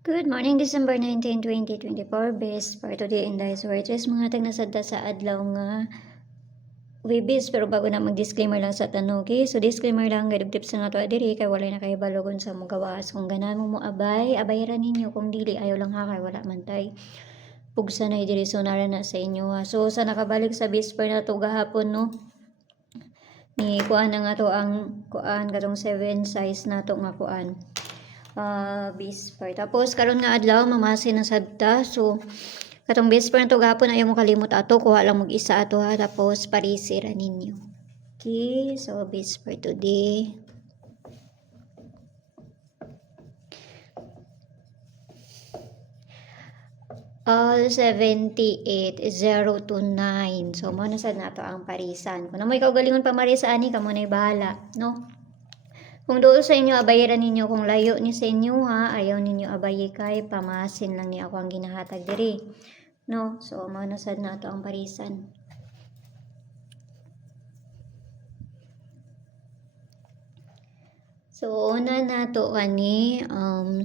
Good morning, December 19, 2024. Best for today in Dice Writers. Mga tagnasadta sa adlaw nga Webis, pero bago na mag-disclaimer lang sa tanong, okay? So, disclaimer lang, gadog tips na ito adiri, kay wala na kayo balogon sa mong gawas. Kung ganan mo abay, abayaran ninyo. Kung dili, ayaw lang ha, kay wala man tay. Pugsa na diri, so nara na sa inyo ha. So, sa nakabalik sa Bisper na to gahapon, no? Ni kuan na nga to ang kuan, katong 7 size na to nga kuan. Bisper. Tapos karon nga adlaw mamasin na sadta. So katong Bisper na to gapon ayaw mo kalimot ato, kuha lang mag-isa ato ha. Tapos parisi ra ninyo. Okay, so Bisper today. All 78 0 to 9. So mo na sad nato ang parisan. Kung na mo ikaw galingon pa marisa ani kamo nay bahala, no? Kung doon sa inyo, abayaran ninyo. Kung layo ni sa inyo ha, ayaw ninyo abayi kay pamasin lang ni ako ang ginahatag diri. No? So, manasad na ito ang parisan. So, una na ito ani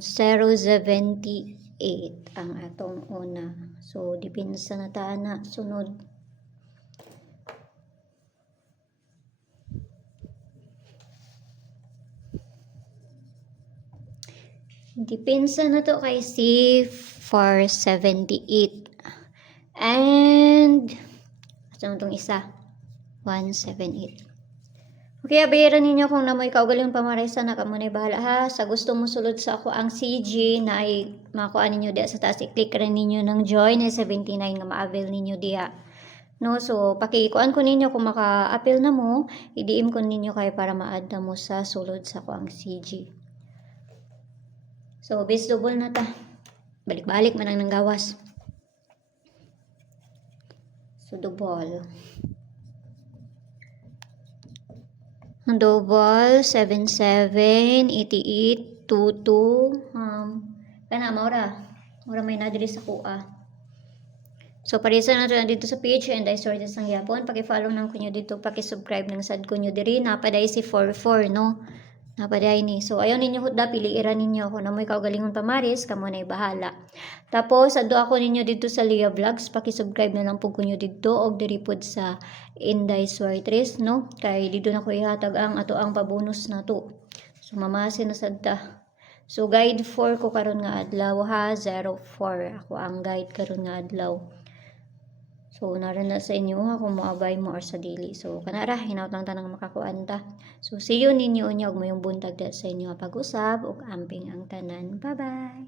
078 ang atong una. So, dipinsa na taan na. Sunod. Dipinsa na to kay C478. And, asa itong isa? 178. Okay, abayaran ninyo kung namoy kaugaling pamaraysa na kamo na bahala ha. Sa gusto mo sulod sa ako ang CG na ay makuha ninyo diya sa taas. I-click rin ninyo ng join na 79 nga ma-avail ninyo diya. No, so pakikuan ko ninyo kung maka-appeal na mo, i-DM ko ninyo kay para ma-add na mo sa sulod sa ako ang CG. So, base double na ta. Balik-balik man ang nanggawas. So, double. Ang double, 77, 88, 22. Kana, maura. Maura may nadili sa kuha. So, parisa na ito dito sa page and I sorted sang yapon. Paki-follow nang kunyo dito, paki-subscribe ng sad kunyo diri. Napaday si 44, no? Napaday ni. So, ayaw ninyo hudda, piliiran ninyo ako na mo ikaw galingon pamaris, kamo na bahala. Tapos, ado ako ninyo dito sa Leah Vlogs, paki-subscribe na lang po kunyo dito og diri pod sa Inday Swartres, no? Kay dito na ko ihatag ang ato ang pabonus na to. So, mamasin na sadta. So, guide 4 ko karon nga adlaw ha, 04. Ako ang guide karon nga adlaw. So, naran na sa inyo ha kung moabay mo or sa dili. So, kanara, hinaut lang tanang makakuanta. So, see you ninyo unya og mayong buntag sa inyo pag-usab ug amping ang tanan. Bye-bye!